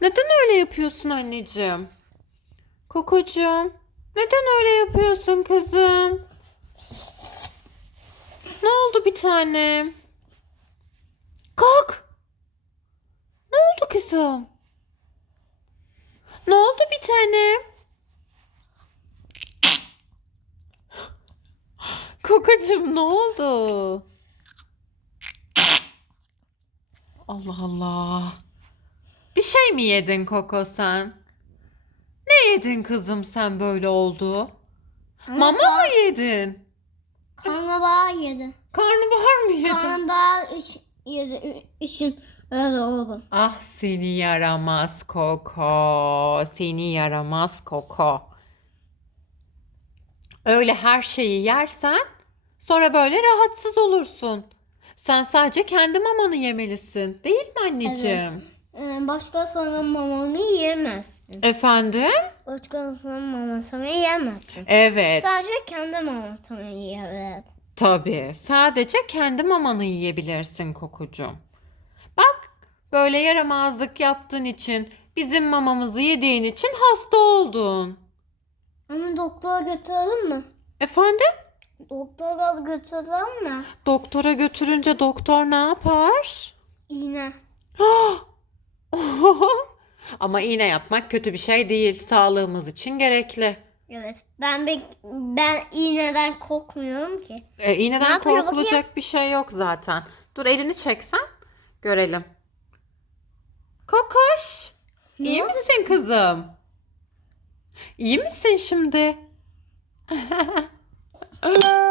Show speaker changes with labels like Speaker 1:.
Speaker 1: Neden öyle yapıyorsun anneciğim? Kokocuğum, neden öyle yapıyorsun kızım? Ne oldu bir tanem? Kalk. Ne oldu kızım? Ne oldu bir tanem? Kokocuğum ne oldu? Allah Allah. Bir şey mi yedin Koko sen? Ne yedin kızım sen böyle oldu? Mama mı yedin?
Speaker 2: Karnabahar yedi.
Speaker 1: Karnabahar mı yedin?
Speaker 2: Karnabahar iş, yedi. Öyle oldu.
Speaker 1: Ah seni yaramaz Koko. Seni yaramaz Koko. Öyle her şeyi yersen sonra böyle rahatsız olursun. Sen sadece kendi mamanı yemelisin. Değil mi anneciğim?
Speaker 2: Ee, başkasının mamanı yiyemezsin.
Speaker 1: Efendim?
Speaker 2: Başkasının mamasını yiyemezsin.
Speaker 1: Evet.
Speaker 2: Sadece kendi mamasını yiyebilir.
Speaker 1: Tabii. Sadece kendi mamanı yiyebilirsin kokucuğum. Bak, böyle yaramazlık yaptığın için, bizim mamamızı yediğin için hasta oldun.
Speaker 2: Ama doktora götürelim mi?
Speaker 1: Efendim?
Speaker 2: Doktora götürelim mi?
Speaker 1: Doktora götürünce doktor ne yapar?
Speaker 2: İğne.
Speaker 1: Ama iğne yapmak kötü bir şey değil. Sağlığımız için gerekli.
Speaker 2: Evet. Ben bir, ben iğneden korkmuyorum ki.
Speaker 1: E, iğneden
Speaker 2: yapıyor
Speaker 1: korkulacak bir şey yok zaten. Dur elini çeksen görelim. Kokoş.
Speaker 2: Ne
Speaker 1: İyi
Speaker 2: oldu
Speaker 1: misin kızım? İyi misin şimdi?